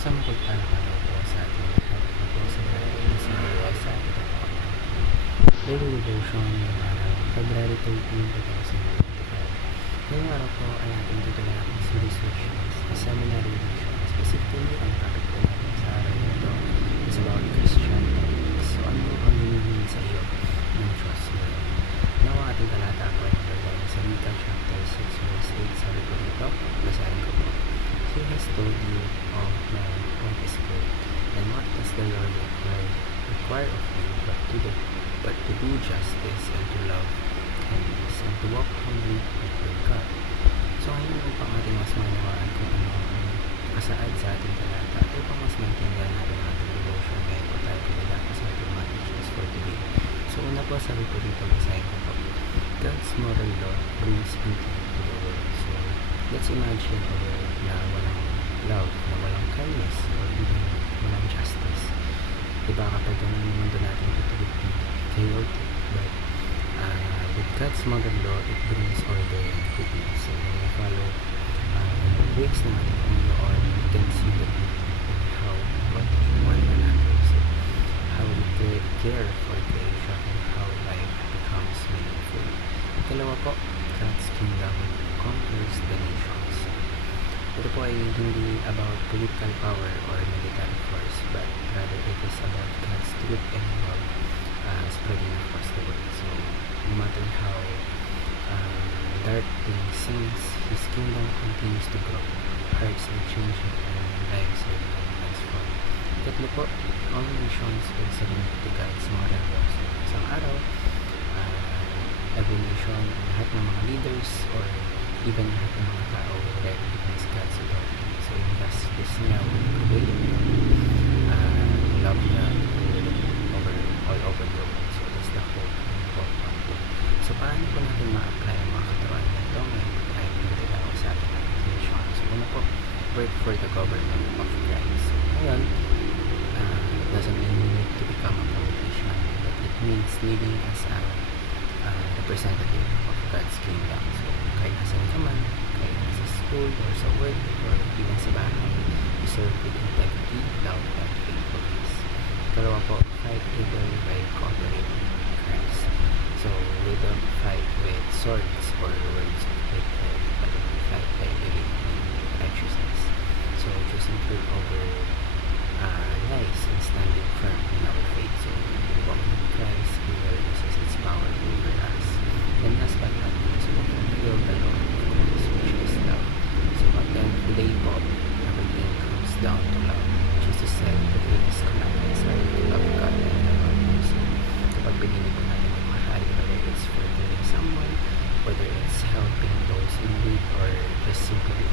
Isang mapagpalang po sa ating lahat na po sa natin sa sa ito po ang daily devotion ng araw, February 13, 2025. Ngayong araw po ay ating tutunan sa research sa seminary edition. Specifically, ang topic po natin sa araw na ito is about Christian ethics. So, ano ang hinihingi sa iyo ng Diyos ngayon? Now, ang ating talata po ay nagagawa sa Micah chapter 6 verse 8. Sabi po dito, basahin ko po. He has told you, oh man, what is good, and what does the Lord require of you but to do justice and to love kindness and to walk humbly with your God. So ngayon upang ating mas manawaan kung ano ang kasaad sa ating talata at upang mas maintindihan natin ang ating devotion, ngayon po tayo pinadapa sa ating mga issues for today. So una po, sabi po dito, basahin ko po. God's moral law brings beauty to the world. So let's imagine a world na walang love, na walang kindness, or even walang justice. Diba kapag ang mundo natin ito would be chaotic, but with God's moral law, it brings order and goodness. So when we follow ways ng ating Panginoon, we can see the beauty in how we treat one another. So how we care for creation and how life becomes meaningful. Ikalawa po, God's kingdom conquers the nations. Ito po ay hindi about political power or military force, but rather it is about God's truth and love spreading across the world. So no matter how dark things seems, His kingdom continues to grow. Hearts are changing and lives are being transformed. Ikatlo po, all nations will submit to God's moral laws. Isang araw, every nation, lahat ng mga leaders or even lahat ng mga tao will recognize God's authority. So yung justice niya will prevail, love niya will all over the world. So that's the whole important thing. So paano po natin ma-apply ang mga katawan na ito ngayon po tayo pinagdalaw sa ating nation? So una po, work for the government of Christ. So ngayon, doesn't mean you need to become a politician, but it means living as a representative of God's kingdom. So kahit nasan ka man, kahit nasa school or sa work or even sa bahay, you serve with integrity, love, and faithfulness. Kalawa po, fight evil by cooperating with Christ. So we don't fight with swords or words of hatred, but we fight by living in righteousness. So choosing truth over lies and standing firm in our faith. So walking with Christ, He will uses its power over us. And last but not least, we fulfill the law of Christ, which is love. So at the end of the day po, everything comes down to love. Jesus said, the greatest commandments are to love God and love others. So kapag pinili po natin magmahal, whether it's forgiving someone, whether it's helping those in need, or just simply